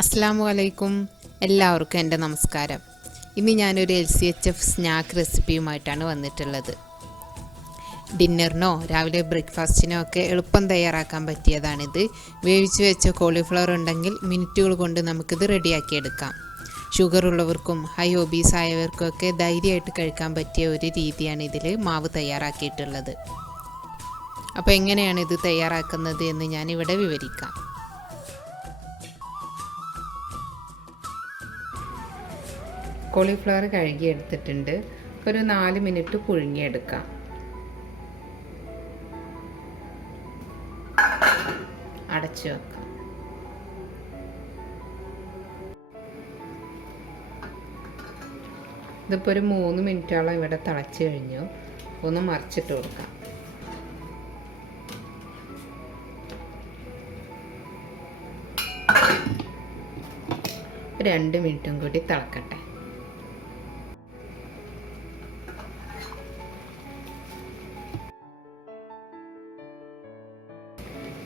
അസ്സലാമു അലൈക്കും. എല്ലാവർക്കും എൻ്റെ നമസ്കാരം. ഇന്ന് ഞാനൊരു LCHF സ്നാക്ക് റെസിപ്പിയുമായിട്ടാണ് വന്നിട്ടുള്ളത്. ഡിന്നറിനോ രാവിലെ ബ്രേക്ക്ഫാസ്റ്റിനോ ഒക്കെ എളുപ്പം തയ്യാറാക്കാൻ പറ്റിയതാണിത്. വേവിച്ച് വെച്ച കോളിഫ്ലവർ ഉണ്ടെങ്കിൽ മിനിറ്റുകൾ കൊണ്ട് നമുക്കിത് റെഡിയാക്കിയെടുക്കാം. ഷുഗർ ഉള്ളവർക്കും ഹൈ ഒബീസ് ആയവർക്കൊക്കെ ധൈര്യമായിട്ട് കഴിക്കാൻ പറ്റിയ ഒരു രീതിയാണ് ഇതിൽ മാവ് തയ്യാറാക്കിയിട്ടുള്ളത്. അപ്പോൾ എങ്ങനെയാണ് ഇത് തയ്യാറാക്കുന്നത് എന്ന് ഞാനിവിടെ വിവരിക്കാം. കോളിഫ്ലവർ കഴുകി എടുത്തിട്ടുണ്ട്. ഒരു 4 മിനിറ്റ് പുഴുങ്ങിയെടുക്കാം. അടച്ചു വെക്കാം. ഇതിപ്പോൾ ഒരു 3 മിനിറ്റോളം ഇവിടെ തിളച്ച് കഴിഞ്ഞു. ഒന്ന് മറിച്ചിട്ട് കൊടുക്കാം. ഒരു 2 മിനിറ്റും കൂടി തിളക്കട്ടെ.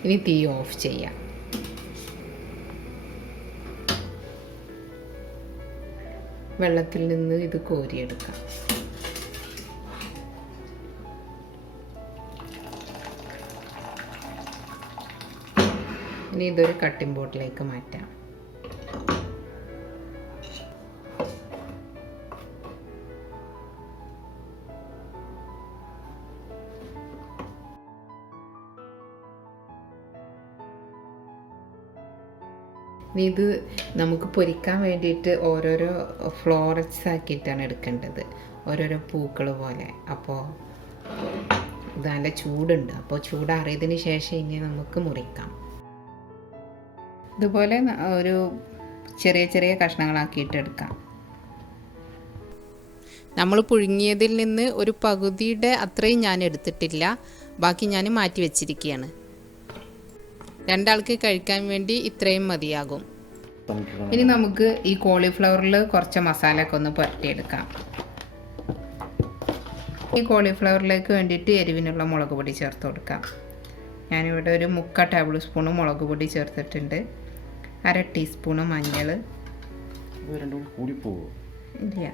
ഇനി തീ ഓഫ് ചെയ്യാം. വെള്ളത്തിൽ നിന്ന് ഇത് കോരിയെടുക്കാം. ഇനി ഇതൊരു കട്ടിംഗ് ബോർഡിലേക്ക് മാറ്റാം. ഇനി ഇത് നമുക്ക് പൊരിക്കാൻ വേണ്ടിയിട്ട് ഓരോരോ ഫ്ലോററ്റ്സ് ആക്കിയിട്ടാണ് എടുക്കേണ്ടത്, ഓരോരോ പൂക്കൾ പോലെ. അപ്പോൾ ഇത് നല്ല ചൂടുണ്ട്. അപ്പോൾ ചൂടാറിയതിന് ശേഷം ഇനി നമുക്ക് മുറിക്കാം. ഇതുപോലെ ഒരു ചെറിയ ചെറിയ കഷ്ണങ്ങളാക്കിയിട്ട് എടുക്കാം. നമ്മൾ പുഴുങ്ങിയതിൽ നിന്ന് ഒരു പകുതിയുടെ അത്രയും ഞാൻ എടുത്തിട്ടില്ല, ബാക്കി ഞാൻ മാറ്റി വെച്ചിരിക്കുകയാണ്. 2 ആൾക്ക് കഴിക്കാൻ വേണ്ടി ഇത്രയും മതിയാകും. ഇനി നമുക്ക് ഈ കോളിഫ്ലവറിൽ കുറച്ച് മസാലയൊക്കെ ഒന്ന് പുരട്ടിയെടുക്കാം. ഈ കോളിഫ്ലവറിലേക്ക് വേണ്ടിയിട്ട് എരിവിനുള്ള മുളക് പൊടി ചേർത്ത് കൊടുക്കാം. ഞാനിവിടെ ഒരു 3/4 ടേബിൾ സ്പൂൺ മുളക് പൊടി ചേർത്തിട്ടുണ്ട്. 1/2 ടീസ്പൂണ് മഞ്ഞൾ, ഇല്ല,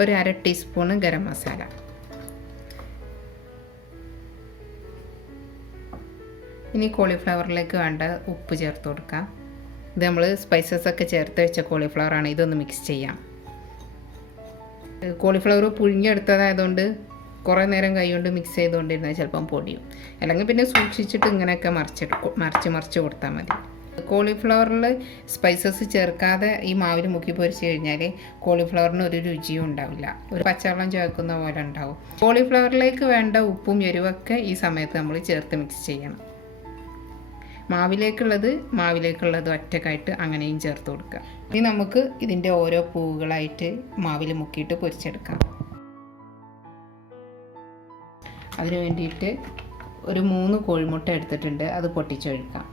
ഒരു 1/2 ടീസ്പൂണ് ഗരം മസാല. ഇനി കോളിഫ്ലവറിലേക്ക് വേണ്ട ഉപ്പ് ചേർത്ത് കൊടുക്കാം. ഇത് നമ്മൾ സ്പൈസസ് ഒക്കെ ചേർത്ത് വെച്ച കോളിഫ്ലവറാണ്. ഇതൊന്ന് മിക്സ് ചെയ്യാം. കോളിഫ്ലവർ പുഴുങ്ങിയെടുത്തതായതുകൊണ്ട് കുറേ നേരം കൈ കൊണ്ട് മിക്സ് ചെയ്തുകൊണ്ടിരുന്നാൽ ചിലപ്പം പൊടിയും. അല്ലെങ്കിൽ പിന്നെ സൂക്ഷിച്ചിട്ട് ഇങ്ങനെയൊക്കെ മറിച്ച് കൊടുത്താൽ മതി. കോളിഫ്ലവറിൽ സ്പൈസസ് ചേർക്കാതെ ഈ മാവിൽ മുക്കി പൊരിച്ച് കഴിഞ്ഞാൽ കോളിഫ്ലവറിന് ഒരു രുചിയും ഉണ്ടാവില്ല, ഒരു പച്ചവെള്ളം ചേർക്കുന്ന പോലെ ഉണ്ടാവും. കോളിഫ്ലവറിലേക്ക് വേണ്ട ഉപ്പും എരിവൊക്കെ ഈ സമയത്ത് നമ്മൾ ചേർത്ത് മിക്സ് ചെയ്യണം. മാവിലേക്കുള്ളത് ഒറ്റക്കായിട്ട് അങ്ങനെയും ചേർത്ത് കൊടുക്കുക. ഇനി നമുക്ക് ഇതിൻ്റെ ഓരോ പൂവുകളായിട്ട് മാവിൽ മുക്കിയിട്ട് പൊരിച്ചെടുക്കാം. അതിന് വേണ്ടിയിട്ട് ഒരു 3 കോഴിമുട്ട എടുത്തിട്ടുണ്ട്. അത് പൊട്ടിച്ചൊഴിക്കാം.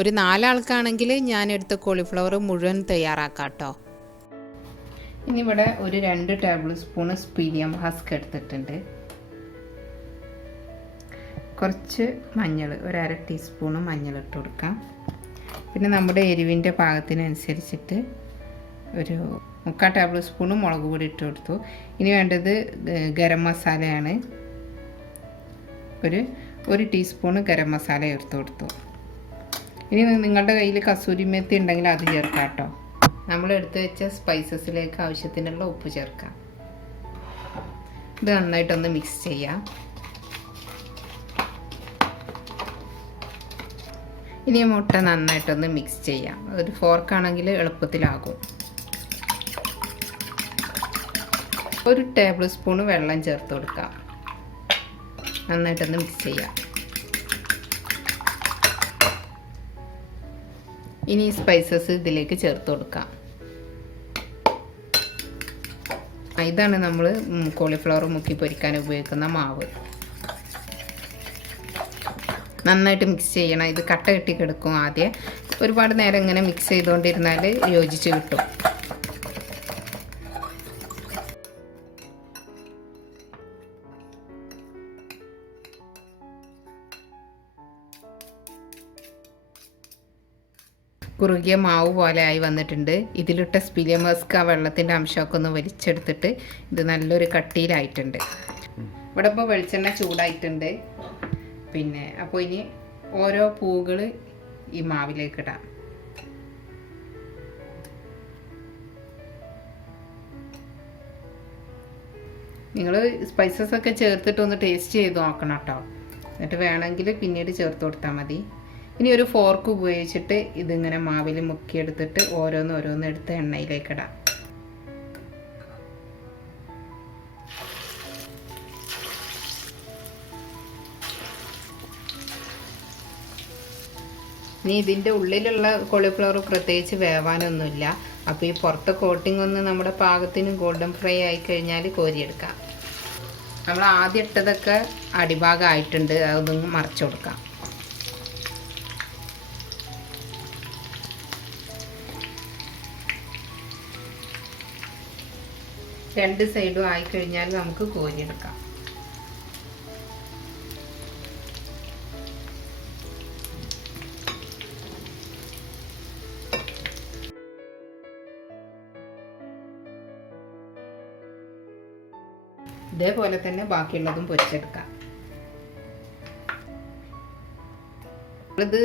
ഒരു 4 ആൾക്കാണെങ്കിൽ ഞാൻ എടുത്ത കോളിഫ്ലവർ മുഴുവൻ തയ്യാറാക്കാം കേട്ടോ. ഇനി ഇവിടെ ഒരു 2 ടേബിൾ സ്പൂൺ സ്പീലിയം ഹസ്ക് എടുത്തിട്ടുണ്ട്. കുറച്ച് മഞ്ഞൾ, ഒരു 1/2 ടീസ്പൂണ് മഞ്ഞൾ ഇട്ട് കൊടുക്കാം. പിന്നെ നമ്മുടെ എരിവിൻ്റെ പാകത്തിനനുസരിച്ചിട്ട് ഒരു 3/4 ടേബിൾ സ്പൂണ് മുളക് പൊടി ഇട്ട് കൊടുത്തു. ഇനി വേണ്ടത് ഗരം മസാലയാണ്. ഒരു ടീസ്പൂണ് ഗരം മസാല ചേർത്ത് കൊടുത്തു. ഇനി നിങ്ങളുടെ കയ്യിൽ കസൂരി മേത്തി ഉണ്ടെങ്കിൽ അത് ചേർക്കാം കേട്ടോ. നമ്മൾ എടുത്ത് വെച്ച സ്പൈസസിലേക്ക് ആവശ്യത്തിനുള്ള ഉപ്പ് ചേർക്കാം. ഇത് നന്നായിട്ടൊന്ന് മിക്സ് ചെയ്യാം. ഇനി മുട്ട നന്നായിട്ടൊന്ന് മിക്സ് ചെയ്യാം. ഒരു ഫോർക്കാണെങ്കിൽ എളുപ്പത്തിലാകും. ഒരു ടേബിൾ സ്പൂണ് വെള്ളം ചേർത്ത് കൊടുക്കാം. നന്നായിട്ടൊന്ന് മിക്സ് ചെയ്യാം. ഇനി സ്പൈസസ് ഇതിലേക്ക് ചേർത്ത് കൊടുക്കാം. ഇതാണ് നമ്മൾ കോളിഫ്ലവർ മുക്കി പൊരിക്കാൻ ഉപയോഗിക്കുന്ന മാവ്. നന്നായിട്ട് മിക്സ് ചെയ്യണം. ഇത് കട്ട കെട്ടി കിടക്കും. ആദ്യം ഒരുപാട് നേരം ഇങ്ങനെ മിക്സ് ചെയ്തുകൊണ്ടിരുന്നാൽ യോജിച്ച് കിട്ടും. കുറുകിയ മാവ് പോലെ ആയി വന്നിട്ടുണ്ട്. ഇതിലിട്ട സ്പിലിയം ഹസ്ക് ആ വെള്ളത്തിൻ്റെ അംശമൊക്കെ ഒന്ന് വലിച്ചെടുത്തിട്ട് ഇത് നല്ലൊരു കട്ടിയിലായിട്ടുണ്ട്. ഇവിടെ ഇപ്പോൾ വെളിച്ചെണ്ണ ചൂടായിട്ടുണ്ട്. പിന്നെ അപ്പോൾ ഇനി ഓരോ പൂകൾ ഈ മാവിലേക്ക് ഇടാം. നിങ്ങൾ സ്പൈസസ് ഒക്കെ ചേർത്തിട്ട് ഒന്ന് ടേസ്റ്റ് ചെയ്ത് നോക്കണം കേട്ടോ. എന്നിട്ട് വേണമെങ്കിൽ പിന്നീട് ചേർത്ത് കൊടുത്താൽ മതി. ഇനി ഒരു ഫോർക്ക് ഉപയോഗിച്ചിട്ട് ഇതിങ്ങനെ മാവിൽ മുക്കിയെടുത്തിട്ട് ഓരോന്ന് എടുത്ത് എണ്ണയിലേക്ക് ഇടാം. ഇനി ഇതിൻ്റെ ഉള്ളിലുള്ള കോളിഫ്ലവർ പ്രത്യേകിച്ച് വേവാനൊന്നുമില്ല. അപ്പോൾ ഈ പുറത്തെ കോട്ടിംഗ് ഒന്ന് നമ്മുടെ പാകത്തിന് ഗോൾഡൻ ഫ്രൈ ആയി കഴിഞ്ഞാൽ കോരിയെടുക്കാം. നമ്മൾ ആദ്യം ഇട്ടതൊക്കെ അടിഭാഗം ആയിട്ടുണ്ട്, അതൊന്ന് മറിച്ച് കൊടുക്കാം. രണ്ട് സൈഡും ആയിക്കഴിഞ്ഞാൽ നമുക്ക് കോരിയെടുക്കാം. ഇതേപോലെ തന്നെ ബാക്കിയുള്ളതും പൊരിച്ചെടുക്കാം. ഇത്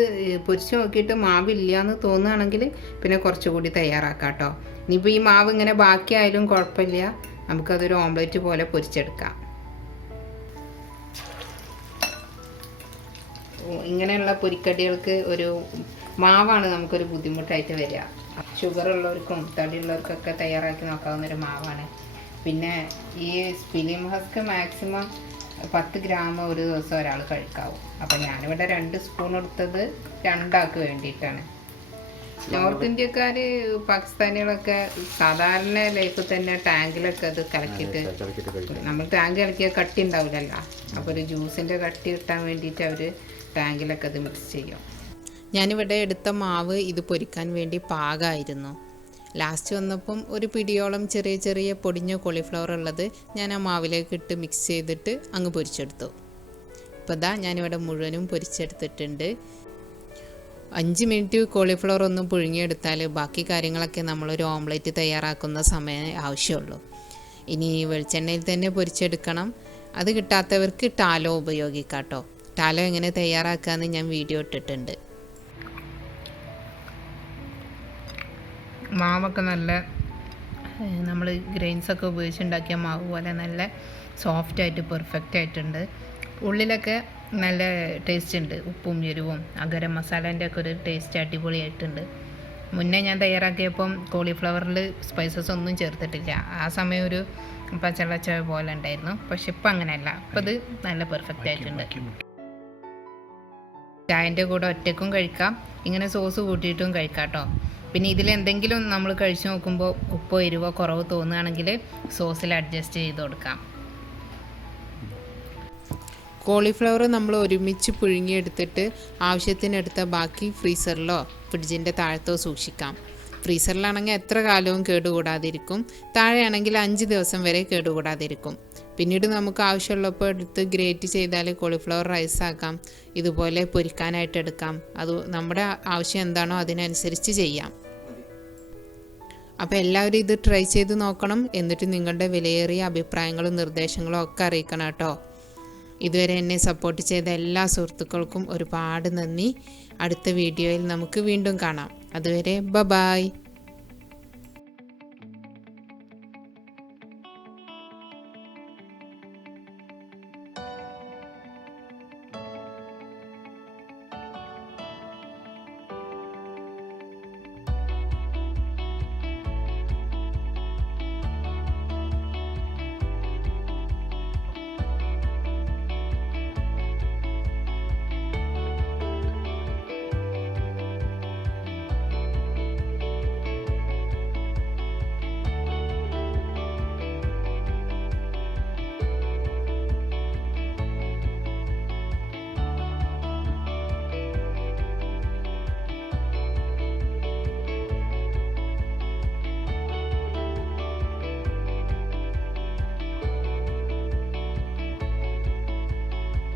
പൊരിച്ച് നോക്കിയിട്ട് മാവില്ല എന്ന് തോന്നുകയാണെങ്കിൽ പിന്നെ കുറച്ചുകൂടി തയ്യാറാക്കാം കേട്ടോ. ഇനിയിപ്പോൾ ഈ മാവ് ഇങ്ങനെ ബാക്കിയായാലും കുഴപ്പമില്ല, നമുക്കതൊരു ഓംലെറ്റ് പോലെ പൊരിച്ചെടുക്കാം. ഇങ്ങനെയുള്ള പൊരിക്കടികൾക്ക് ഒരു മാവാണ് നമുക്കൊരു ബുദ്ധിമുട്ടായിട്ട് വരിക. ഷുഗർ ഉള്ളവർക്കും തടിയുള്ളവർക്കൊക്കെ തയ്യാറാക്കി നോക്കാവുന്നൊരു മാവാണ്. പിന്നെ ഈ സ്പിലിയം ഹസ്ക് മാക്സിമം 10 ഗ്രാം ഒരു ദിവസം ഒരാൾ കഴിക്കാവും. അപ്പം ഞാനിവിടെ 2 സ്പൂൺ എടുത്തത് 2 ആൾക്ക് വേണ്ടിയിട്ടാണ്. നോർത്ത് ഇന്ത്യക്കാർ പാകിസ്ഥാനികളൊക്കെ സാധാരണ ലൈഫിൽ തന്നെ ടാങ്കിലൊക്കെ അത് കലക്കിയിട്ട്, നമ്മൾ ടാങ്ക് കലക്കിയ കട്ടി ഉണ്ടാവില്ലല്ലോ, അപ്പോൾ ഒരു ജ്യൂസിൻ്റെ കട്ടി കിട്ടാൻ വേണ്ടിയിട്ട് അവർ ടാങ്കിലൊക്കെ അത് മിക്സ് ചെയ്യും. ഞാനിവിടെ എടുത്ത മാവ് ഇത് പൊരിക്കാൻ വേണ്ടി പാകമായിരുന്നു. ലാസ്റ്റ് വന്നപ്പം ഒരു പിടിയോളം ചെറിയ ചെറിയ പൊടിഞ്ഞ കോളിഫ്ലവർ ഉള്ളത് ഞാൻ ആ മാവിലേക്ക് ഇട്ട് മിക്സ് ചെയ്തിട്ട് അങ്ങ് പൊരിച്ചെടുത്തു. അപ്പോൾ ഇതാ ഞാനിവിടെ മുഴുവനും പൊരിച്ചെടുത്തിട്ടുണ്ട്. 5 മിനിറ്റ് കോളിഫ്ലവർ ഒന്ന് പുഴുങ്ങിയെടുത്താൽ ബാക്കി കാര്യങ്ങളൊക്കെ നമ്മളൊരു ഓംലെറ്റ് തയ്യാറാക്കുന്ന സമയം ആവശ്യമുള്ളൂ. ഇനി വെളിച്ചെണ്ണയിൽ തന്നെ പൊരിച്ചെടുക്കണം. അത് കിട്ടാത്തവർക്ക് ടാലോ ഉപയോഗിക്കാം കേട്ടോ. ടാലോ എങ്ങനെ തയ്യാറാക്കാമെന്ന് ഞാൻ വീഡിയോ ഇട്ടിട്ടുണ്ട്. മാവൊക്കെ നല്ല നമ്മൾ ഗ്രെയിൻസൊക്കെ ഉപയോഗിച്ചുണ്ടാക്കിയ മാവ് പോലെ നല്ല സോഫ്റ്റായിട്ട് പെർഫെക്റ്റ് ആയിട്ടുണ്ട്. ഉള്ളിലൊക്കെ നല്ല ടേസ്റ്റ് ഉണ്ട്. ഉപ്പും എരിവും ആ ഗരം മസാലേൻ്റെ ഒക്കെ ഒരു ടേസ്റ്റ് അടിപൊളിയായിട്ടുണ്ട്. മുന്നേ ഞാൻ തയ്യാറാക്കിയപ്പം കോളിഫ്ലവറിൽ സ്പൈസസ് ഒന്നും ചേർത്തിട്ടില്ല. ആ സമയം ഒരു പച്ചവെച്ച പോലെ ഉണ്ടായിരുന്നു. പക്ഷെ ഇപ്പം അങ്ങനെയല്ല, ഇപ്പം ഇത് നല്ല പെർഫെക്റ്റ് ആയിട്ടുണ്ട്. ചായൻ്റെ കൂടെ ഒറ്റക്കും കഴിക്കാം, ഇങ്ങനെ സോസ് കൂട്ടിയിട്ടും കഴിക്കാം കേട്ടോ. പിന്നെ ഇതിലെന്തെങ്കിലും നമ്മൾ കഴിച്ച് നോക്കുമ്പോൾ ഉപ്പോ എരിവോ കുറവ് തോന്നുകയാണെങ്കിൽ സോസിൽ അഡ്ജസ്റ്റ് ചെയ്ത് കൊടുക്കാം. കോളിഫ്ലവർ നമ്മൾ ഒരുമിച്ച് പുഴുങ്ങിയെടുത്തിട്ട് ആവശ്യത്തിനെടുത്ത ബാക്കി ഫ്രീസറിലോ ഫ്രിഡ്ജിൻ്റെ താഴത്തോ സൂക്ഷിക്കാം. ഫ്രീസറിലാണെങ്കിൽ എത്ര കാലവും കേടുകൂടാതിരിക്കും. താഴെയാണെങ്കിൽ 5 ദിവസം വരെ കേടുകൂടാതിരിക്കും. പിന്നീട് നമുക്ക് ആവശ്യമുള്ളപ്പോൾ എടുത്ത് ഗ്രേറ്റ് ചെയ്താൽ കോളിഫ്ലവർ റൈസ് ആക്കാം. ഇതുപോലെ പൊരിക്കാനായിട്ട് എടുക്കാം. അത് നമ്മുടെ ആവശ്യം എന്താണോ അതിനനുസരിച്ച് ചെയ്യാം. അപ്പോൾ എല്ലാവരും ഇത് ട്രൈ ചെയ്ത് നോക്കണം. എന്നിട്ട് നിങ്ങളുടെ വിലയേറിയ അഭിപ്രായങ്ങളും നിർദ്ദേശങ്ങളും ഒക്കെ അറിയിക്കണം കേട്ടോ. ഇതുവരെ എന്നെ സപ്പോർട്ട് ചെയ്ത എല്ലാ സുഹൃത്തുക്കൾക്കും ഒരുപാട് നന്ദി. അടുത്ത വീഡിയോയിൽ നമുക്ക് വീണ്ടും കാണാം. അതുവരെ ബൈ.